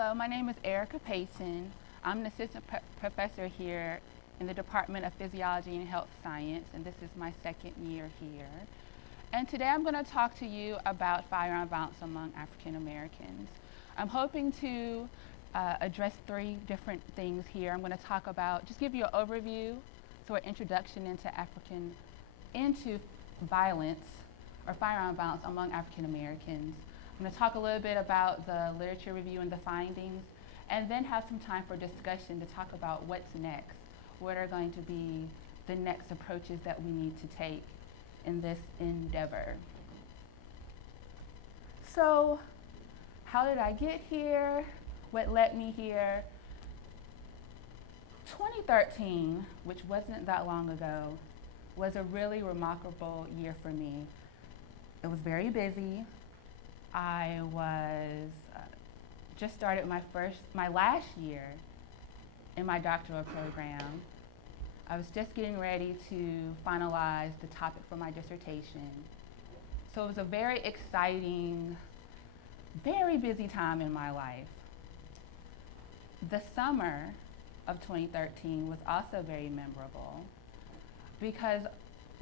Hello, my name is Erica Payton. I'm an assistant professor here in the Department of Physiology and Health Science, and this is my second year here. And today I'm going to talk to you about firearm violence among African Americans. I'm hoping to address three different things here. I'm going to talk about, just give you an overview, so an introduction into violence or firearm violence among African Americans. I'm going to talk a little bit about the literature review and the findings, and then have some time for discussion to talk about what's next. What are going to be the next approaches that we need to take in this endeavor. So, how did I get here? What led me here? 2013, which wasn't that long ago, was a really remarkable year for me. It was very busy. I was just started my last year in my doctoral program. I was just getting ready to finalize the topic for my dissertation. So it was a very exciting, very busy time in my life. The summer of 2013 was also very memorable because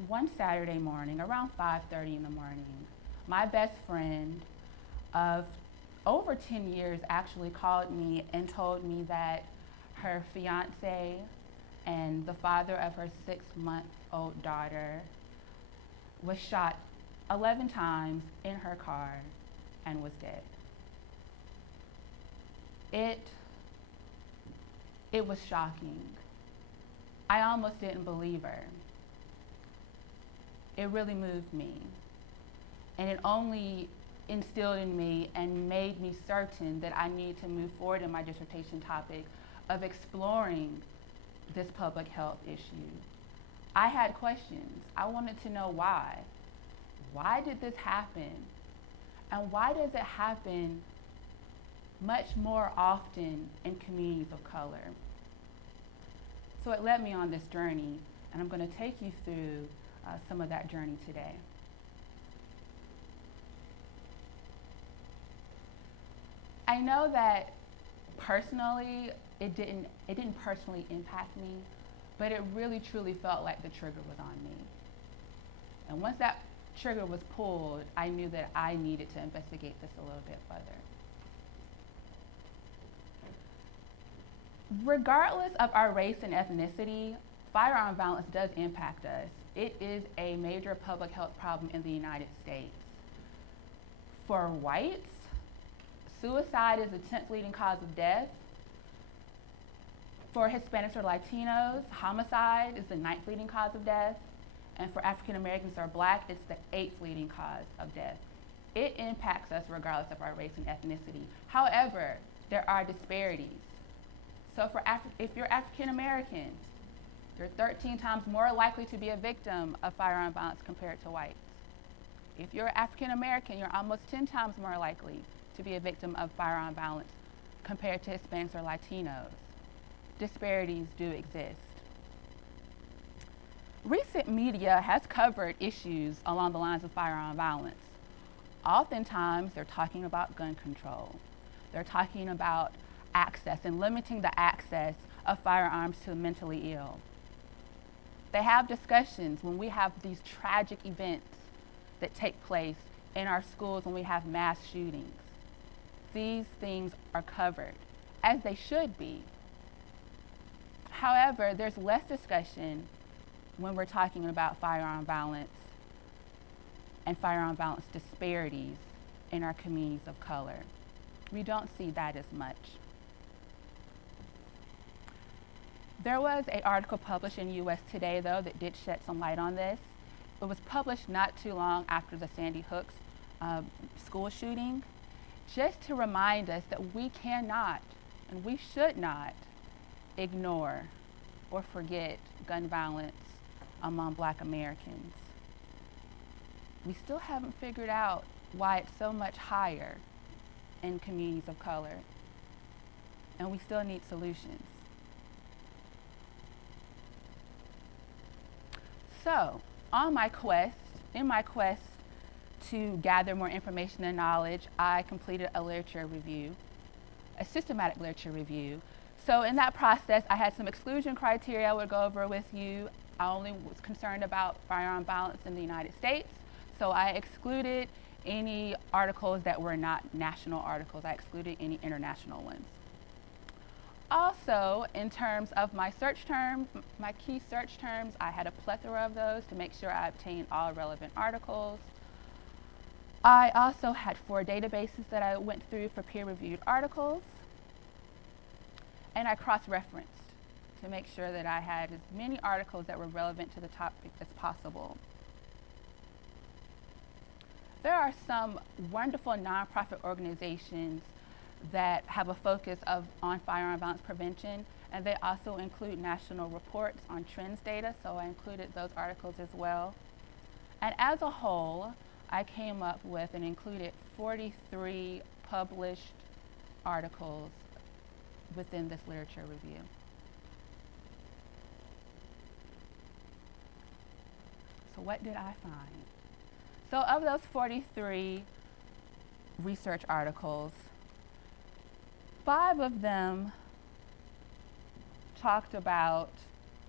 one Saturday morning, around 5:30 in the morning, my best friend of over 10 years actually called me and told me that her fiance and the father of her 6-month-old daughter was shot 11 times in her car and was dead. It was shocking. I almost didn't believe her. It really moved me. And it only instilled in me and made me certain that I need to move forward in my dissertation topic of exploring this public health issue. I had questions. I wanted to know why. Why did this happen? And why does it happen much more often in communities of color? So it led me on this journey, and I'm going to take you through some of that journey today. I know that personally, it didn't personally impact me, but it really truly felt like the trigger was on me. And once that trigger was pulled, I knew that I needed to investigate this a little bit further. Regardless of our race and ethnicity, firearm violence does impact us. It is a major public health problem in the United States. For whites, suicide is the 10th leading cause of death. For Hispanics or Latinos, homicide is the 9th leading cause of death. And for African Americans or Black, it's the 8th leading cause of death. It impacts us regardless of our race and ethnicity. However, there are disparities. So if you're African American, you're 13 times more likely to be a victim of firearm violence compared to whites. If you're African American, you're almost 10 times more likely to be a victim of firearm violence compared to Hispanics or Latinos. Disparities do exist. Recent media has covered issues along the lines of firearm violence. Oftentimes, they're talking about gun control. They're talking about access and limiting the access of firearms to the mentally ill. They have discussions when we have these tragic events that take place in our schools when we have mass shootings. These things are covered, as they should be. However, there's less discussion when we're talking about firearm violence and firearm violence disparities in our communities of color. We don't see that as much. There was an article published in US Today, though, that did shed some light on this. It was published not too long after the Sandy Hook school shooting, just to remind us that we cannot and we should not ignore or forget gun violence among Black Americans. We still haven't figured out why it's so much higher in communities of color, and we still need solutions. So, in my quest to gather more information and knowledge, I completed a literature review a systematic literature review. So in that process, I had some exclusion criteria I would go over with you. I only was concerned about firearm violence in the United States, so I excluded any articles that were not national articles. I excluded any international ones. Also, in terms of my search terms, my key search terms, I had a plethora of those to make sure I obtained all relevant articles. I also had 4 databases that I went through for peer-reviewed articles, and I cross-referenced to make sure that I had as many articles that were relevant to the topic as possible. There are some wonderful nonprofit organizations that have a focus on firearm violence prevention, and they also include national reports on trends data, so I included those articles as well. And as a whole, I came up with and included 43 published articles within this literature review. So what did I find? So of those 43 research articles, 5 of them talked about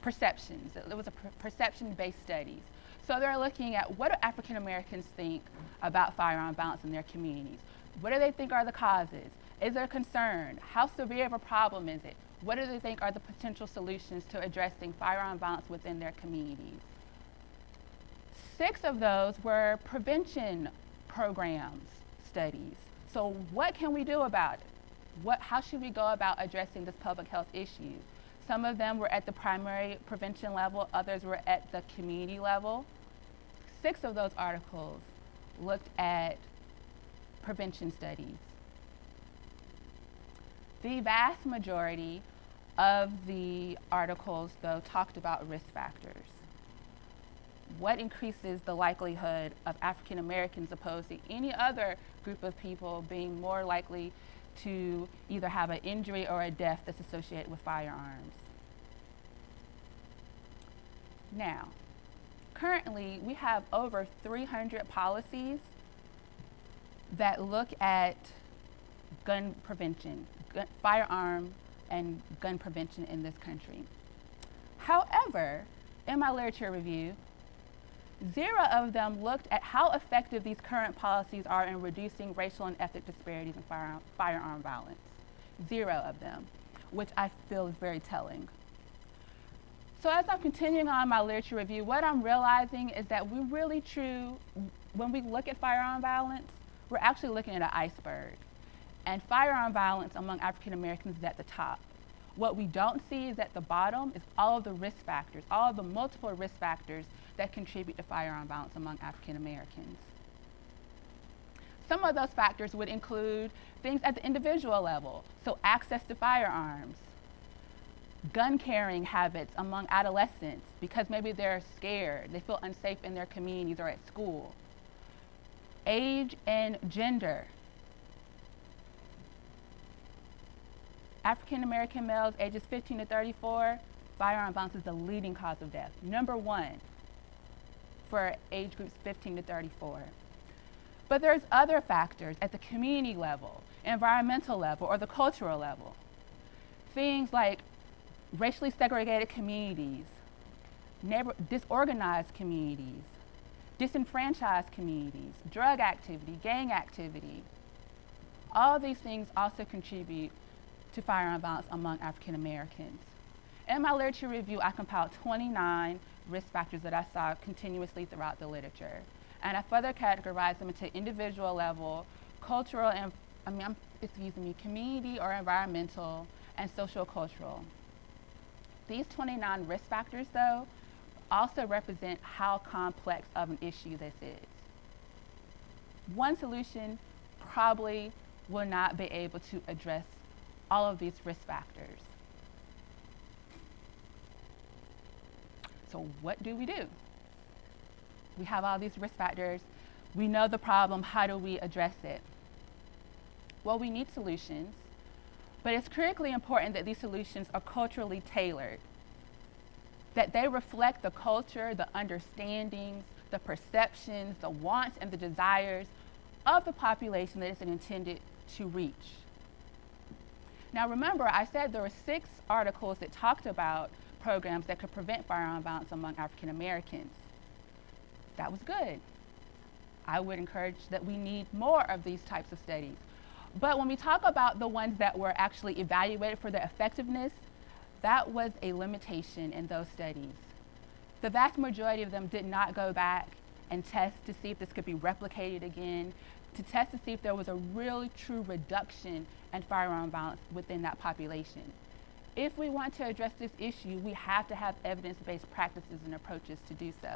perceptions. It was a perception-based studies. So they're looking at what do African Americans think about firearm violence in their communities? What do they think are the causes? Is there concern? How severe of a problem is it? What do they think are the potential solutions to addressing firearm violence within their communities? 6 of those were prevention programs studies. So what can we do about it? How should we go about addressing this public health issue? Some of them were at the primary prevention level, others were at the community level. 6 of those articles looked at prevention studies. The vast majority of the articles, though, talked about risk factors. What increases the likelihood of African Americans opposed to any other group of people being more likely to either have an injury or a death that's associated with firearms? Now, currently we have over 300 policies that look at gun prevention, firearm and gun prevention in this country. However, in my literature review, 0 of them looked at how effective these current policies are in reducing racial and ethnic disparities in firearm violence. 0 of them, which I feel is very telling. So as I'm continuing on my literature review, what I'm realizing is that when we look at firearm violence, we're actually looking at an iceberg. And firearm violence among African Americans is at the top. What we don't see is at the bottom is all of the risk factors, all of the multiple risk factors that contribute to firearm violence among African Americans. Some of those factors would include things at the individual level, so access to firearms, gun carrying habits among adolescents because maybe they're scared, they feel unsafe in their communities or at school, age and gender. African American males ages 15 to 34, firearm violence is the leading cause of death, number 1 for age groups 15 to 34. But there's other factors at the community level, environmental level, or the cultural level. Things like racially segregated communities, disorganized communities, disenfranchised communities, drug activity, gang activity. All these things also contribute to firearm violence among African Americans. In my literature review, I compiled 29 risk factors that I saw continuously throughout the literature. And I further categorized them into individual level, cultural, and community or environmental, and social cultural. These 29 risk factors, though, also represent how complex of an issue this is. One solution probably will not be able to address all of these risk factors. So what do? We have all these risk factors. We know the problem. How do we address it? Well, we need solutions, but it's critically important that these solutions are culturally tailored, that they reflect the culture, the understandings, the perceptions, the wants, and the desires of the population that it's intended to reach. Now remember, I said there were 6 articles that talked about programs that could prevent firearm violence among African Americans. That was good. I would encourage that we need more of these types of studies. But when we talk about the ones that were actually evaluated for their effectiveness, that was a limitation in those studies. The vast majority of them did not go back and test to see if this could be replicated again, to test to see if there was a really true reduction in firearm violence within that population. If we want to address this issue, we have to have evidence-based practices and approaches to do so.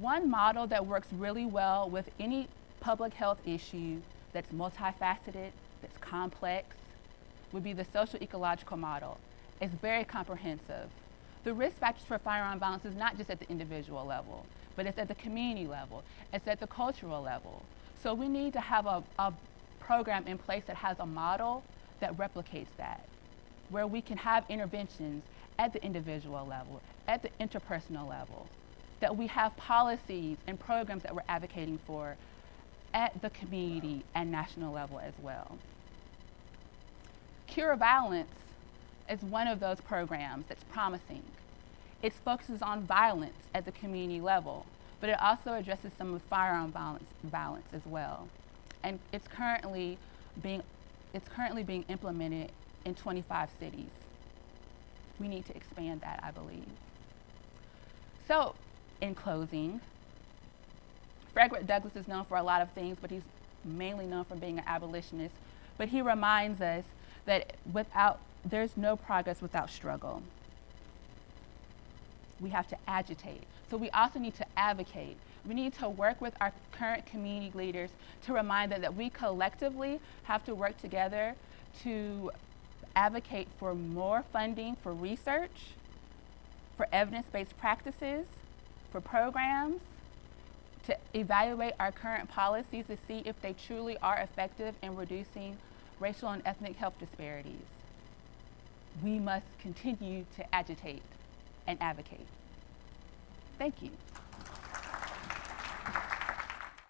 One model that works really well with any public health issue that's multifaceted, that's complex, would be the social ecological model. It's very comprehensive. The risk factors for firearm violence is not just at the individual level, but it's at the community level, it's at the cultural level. So we need to have a program in place that has a model that replicates that, where we can have interventions at the individual level, at the interpersonal level, that we have policies and programs that we're advocating for at the community and national level as well. Cure Violence is one of those programs that's promising. It focuses on violence at the community level, but it also addresses some of firearm violence as well. And it's currently being implemented in 25 cities. We need to expand that, I believe. So, in closing, Frederick Douglass is known for a lot of things, but he's mainly known for being an abolitionist. But he reminds us that there's no progress without struggle. We have to agitate. So we also need to advocate. We need to work with our current community leaders to remind them that we collectively have to work together to advocate for more funding for research, for evidence-based practices, for programs, to evaluate our current policies to see if they truly are effective in reducing racial and ethnic health disparities. We must continue to agitate and advocate. Thank you.